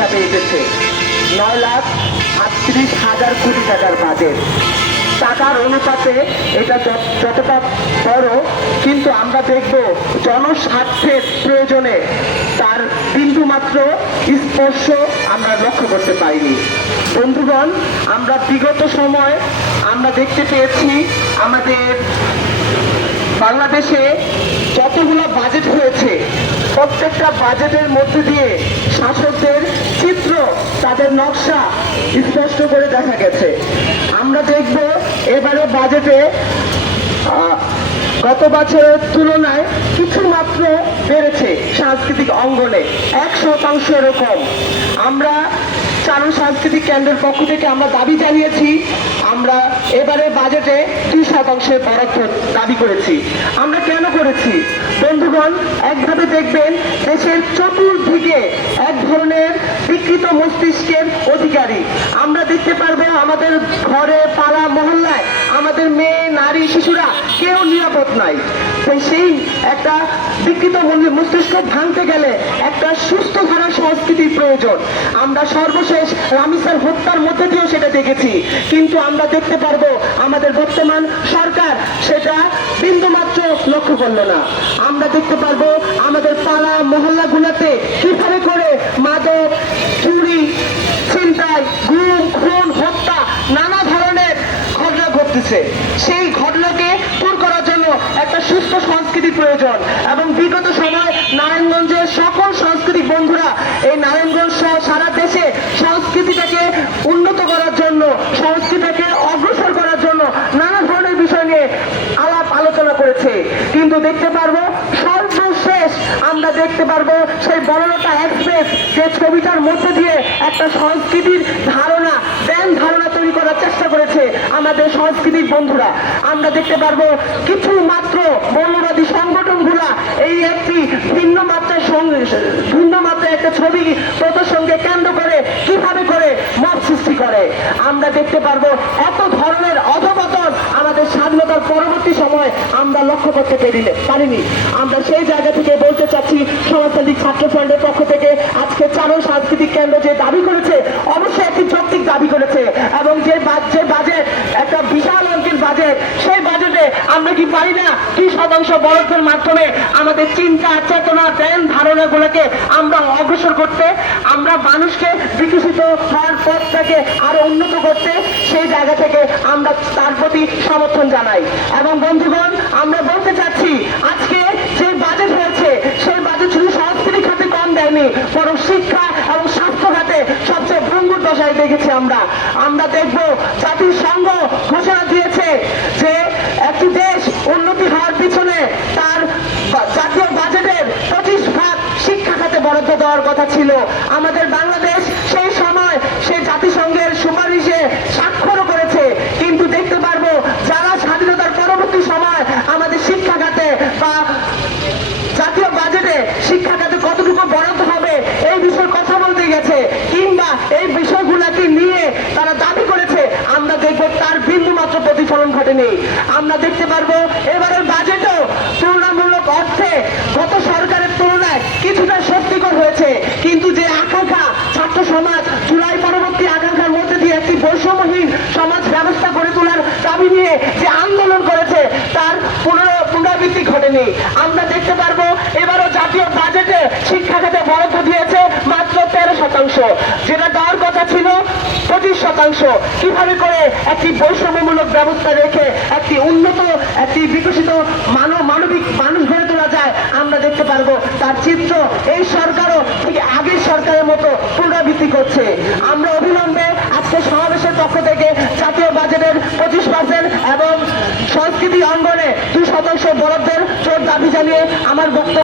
হিসাবে এসেছে 9,38,000 কোটি টাকার বাজেট। টাকার অনুপাতে এটা যতটা বড়, কিন্তু আমরা দেখব জনস্বার্থের প্রয়োজনে তার বিন্দুমাত্র স্পর্শ আমরা লক্ষ্য করতে পারিনি। বন্ধুগণ, আমরা বিগত সময় আমরা দেখতে পেয়েছি আমাদের বাংলাদেশে যতগুলো বাজেট হয়েছে প্রত্যেকটা বাজেটের মধ্যে দিয়ে শাসকদের চিত্র, তাদের নকশা স্পষ্ট করে দেখা গেছে। আমরা দেখব এবারে বাজেটে গত বছরের তুলনায় কিছু মাত্র বেড়েছে সাংস্কৃতিক অঙ্গনে 1% এরকম। আমরা চারণ সাংস্কৃতিক কেন্দ্রের পক্ষ থেকে আমরা দাবি জানিয়েছি, আমরা এবারে বাজেটে 2% বরাদ্দ দাবি করেছি। আমরা কেন করেছি বন্ধুগণ? একভাবে দেখবেন দেশের চতুর্দিকে এক ধরনের বিকৃত মস্তিষ্কের অধিকারী। আমরা দেখতে পারবো আমাদের ঘরে, পাড়া, মহল্লায় আমাদের মেয়ে, নারী, শিশুরা কেউ নিরাপদ নাই। সেই একটা বিকৃত মস্তিষ্ক ভাঙতে গেলে একটা সুস্থ ধারা সংস্কৃতির প্রয়োজন। আমরা সর্বশেষ রামিসার হত্যার মধ্যে দিয়েও সেটা দেখেছি, কিন্তু আমরা দেখতে পারবো আমাদের বর্তমান সরকার সেটা বিন্দুমাত্র লক্ষ্য করলো না। আমরা দেখতে পারবো আমাদের পাড়া মহল্লাগুলোতে কিভাবে করে মাদক, চুরি, ছিনতাই, গুম, খুন, হত্যা, নানা ধরনের ঘটনা ঘটতেছে। সেই ঘটনাকে দূর করার জন্য একটা সুস্থ সংস্কৃতি প্রয়োজন। এবং বিগত সময় নারায়ণগঞ্জের সকল সাংস্কৃতিক বন্ধুরা এই নারায়ণগঞ্জ সহ সারা দেশে সংস্কৃতিটাকে উন্নত করার জন্য, সংস্কৃতিকে অগ্রসর করার জন্য নানা ধরনের বিষয় নিয়ে আলাপ আলোচনা করেছে। কিন্তু দেখতে পারবো সর্বশেষ আমরা দেখতে পারবো সেই বনলতা এক্সপ্রেস যে ছবিটার মধ্যে দিয়ে একটা সংস্কৃতির ধারণা, ধ্যান ধারণা তৈরি করার চেষ্টা করেছে আমাদের সাংস্কৃতিক বন্ধুরা। আমরা দেখতে পারবো কিছু মাত্র মৌলবাদী সংগঠনগুলা এই একটি ভিন্ন মাত্রায় একটা ছবি প্রদর্শনকে কেন্দ্র করে কিভাবে করে মত সৃষ্টি করে। আমরা দেখতে পারবো এত ধরনের অধপতন আমাদের স্বাধীনতার পরবর্তী সময় আমরা লক্ষ্য করতে পারিনি। আমরা সেই জায়গা থেকে বলতে চাচ্ছি, সমাজতান্ত্রিক ছাত্র ফ্রন্টের পক্ষ থেকে আজকে চারণ সাংস্কৃতিক কেন্দ্র যে দাবি করেছে অবশ্যই একটি যৌক্তিক দাবি করেছে, এবং যে বাজেট একটা বিশাল অঙ্কের বাজেট, সেই বাজেটে আমরা কি পারি না 2% বরাদ্দের মাধ্যমে আমাদের চিন্তা, চেতনা, ধ্যান ধারণাগুলোকে আমরা অগ্রসর করতে, আমরা মানুষকে বিকশিত হওয়ার পথটাকে আরো উন্নত করতে, সেই জায়গা থেকে আমরা তার প্রতি সমর্থন জানাই। এবং বন্ধুগণ, আমরা বলতে চাচ্ছি আজকে যে বাজেট হয়েছে সেই বাজেট শুধু সংস্কৃতি খাতে কম দেয়নি, বরং শিক্ষা এবং স্বাস্থ্য খাতে সবচেয়ে ভঙ্গুর দশায় দেখেছি। আমরা দেখব জাতিসংঘ ঘোষণা দিয়েছে যে একটি দেশ উন্নতি হওয়ার পিছনে তার জাতীয় বাজেটের 25% শিক্ষা খাতে বরাদ্দ দেওয়ার কথা ছিল। আমাদের বাংলাদেশ সেই সময় সেই জাতিসংঘের সুপারিশে স্বাক্ষরও করেছে, কিন্তু দেখতে পারবো যারা স্বাধীনতার পরবর্তী সময় আমাদের শিক্ষা খাতে বা জাতীয় বাজেটে শিক্ষা খাতে কতটুকু বরাদ্দ হবে এই বিষয়ে কথা বলতে গেছে, কিংবা এই বিষয়গুলোকে নিয়ে তারা দাবি করেছে, আমরা দেখবো তার বিন্দুমাত্র প্রতিফলন ঘটেনি। আমরা দেখতে পারবো এবারের বাজেটও তুলনামূলক অর্থে গত সরকারের তুলনায় কিছুটা স্বস্তিকর হয়েছে, কিন্তু যে আকাঙ্ক্ষা ছাত্র সমাজ জুলাই পরবর্তী আকাঙ্ক্ষার মধ্যে দিয়ে একটি বৈষম্যহীন সমাজ ব্যবস্থা গড়ে তোলার দাবি নিয়ে যে আন্দোলন করেছে তার পুনরাবৃত্তি ঘটেনি। আমরা দেখতে পারবো এবারও জাতীয় বাজেটে শিক্ষা খাতে বরাদ্দ দিয়েছে মাত্র 13%, যেটা দেওয়ার কথা ছিল 25%। কিভাবে করে একটি বৈষম্যমূলক ব্যবস্থা রেখে একটি উন্নত, একটি বিকশিত মানবিক মানুষ গড়ে তোলা যায় আমরা দেখতে পারবো তার চিত্র এই সরকারও ঠিক আগের সরকারের মতো পুনরাবৃত্তি করছে। আমরা অবিলম্বে আজকে সমাবেশের পক্ষ থেকে জাতীয় বাজেটের 25% এবং সংস্কৃতি অঙ্গনে 2% বরাদ্দের জোর দাবি জানিয়ে আমার বক্তব্য